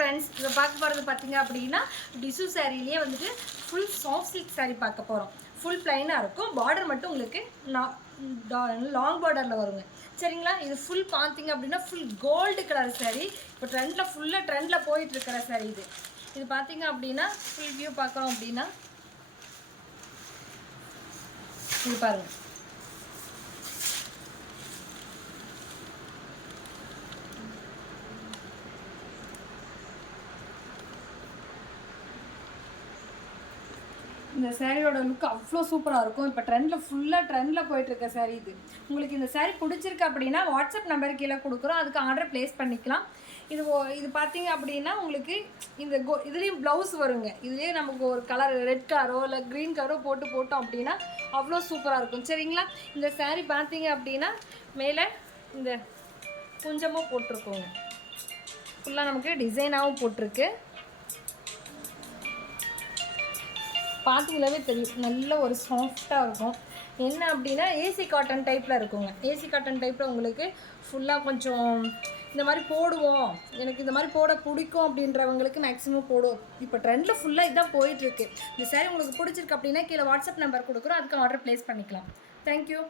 Friends, இப்போ பார்க்க போகிறது பார்த்தீங்க அப்படின்னா டிஷ்யூ சாரிலேயே வந்துட்டு ஃபுல் சாஃப்ட் சில்க் சாரீ பார்க்க போகிறோம். ஃபுல் பிளைனாக இருக்கும். பார்டர் மட்டும் உங்களுக்கு லாங் பார்டரில் வருங்க. சரிங்களா? இது ஃபுல் பார்த்தீங்க அப்படின்னா ஃபுல் கோல்டு கலர் சாரீ. இப்போ ஃபுல்லாக ட்ரெண்டில் போயிட்டுருக்கிற சாரீ இது. இது பார்த்தீங்க அப்படின்னா ஃபுல் வியூ பார்க்குறோம் அப்படின்னா இது பாருங்கள். இந்த சாரியோட லுக் அவ்வளோ சூப்பராக இருக்கும். இப்போ ஃபுல்லாக ட்ரெண்டில் போயிட்டுருக்க சாரீ இது. உங்களுக்கு இந்த சாரீ பிடிச்சிருக்கு அப்படின்னா வாட்ஸ்அப் நம்பர் கீழே கொடுக்குறோம். அதுக்கு ஆர்டர் ப்ளேஸ் பண்ணிக்கலாம். இது பார்த்தீங்க அப்படின்னா உங்களுக்கு இந்த இதுலேயும் ப்ளவுஸ் வருங்க. இதுலேயே நமக்கு ஒரு கலர் ரெட் கலரோ இல்லை க்ரீன் கலரோ போட்டோம் அப்படின்னா அவ்வளோ சூப்பராக இருக்கும். சரிங்களா? இந்த சாரீ பார்த்தீங்க அப்படின்னா மேலே இந்த குஞ்சமும் போட்டிருக்கோங்க. ஃபுல்லாக நமக்கு டிசைனாகவும் போட்டிருக்கு. பார்த்தீங்களாவே தெரியும், நல்ல ஒரு சாஃப்டாக இருக்கும். என்ன அப்படின்னா ஏசி காட்டன் டைப்பில் இருக்குங்க. ஏசி காட்டன் டைப்பில் உங்களுக்கு ஃபுல்லாக கொஞ்சம் இந்த மாதிரி போடுவோம், எனக்கு இந்த மாதிரி போட பிடிக்கும் அப்படின்றவங்களுக்கு மேக்ஸிமம் போடுவோம். இப்போ ட்ரெண்டில் ஃபுல்லாக இதுதான் போயிட்டுருக்கு. இந்த சாரீ உங்களுக்கு பிடிச்சிருக்கு அப்படின்னா கீழே வாட்ஸ்அப் நம்பர் கொடுக்குறோம். அதுக்கு ஆர்டர் ப்ளேஸ் பண்ணிக்கலாம். தேங்க்யூ.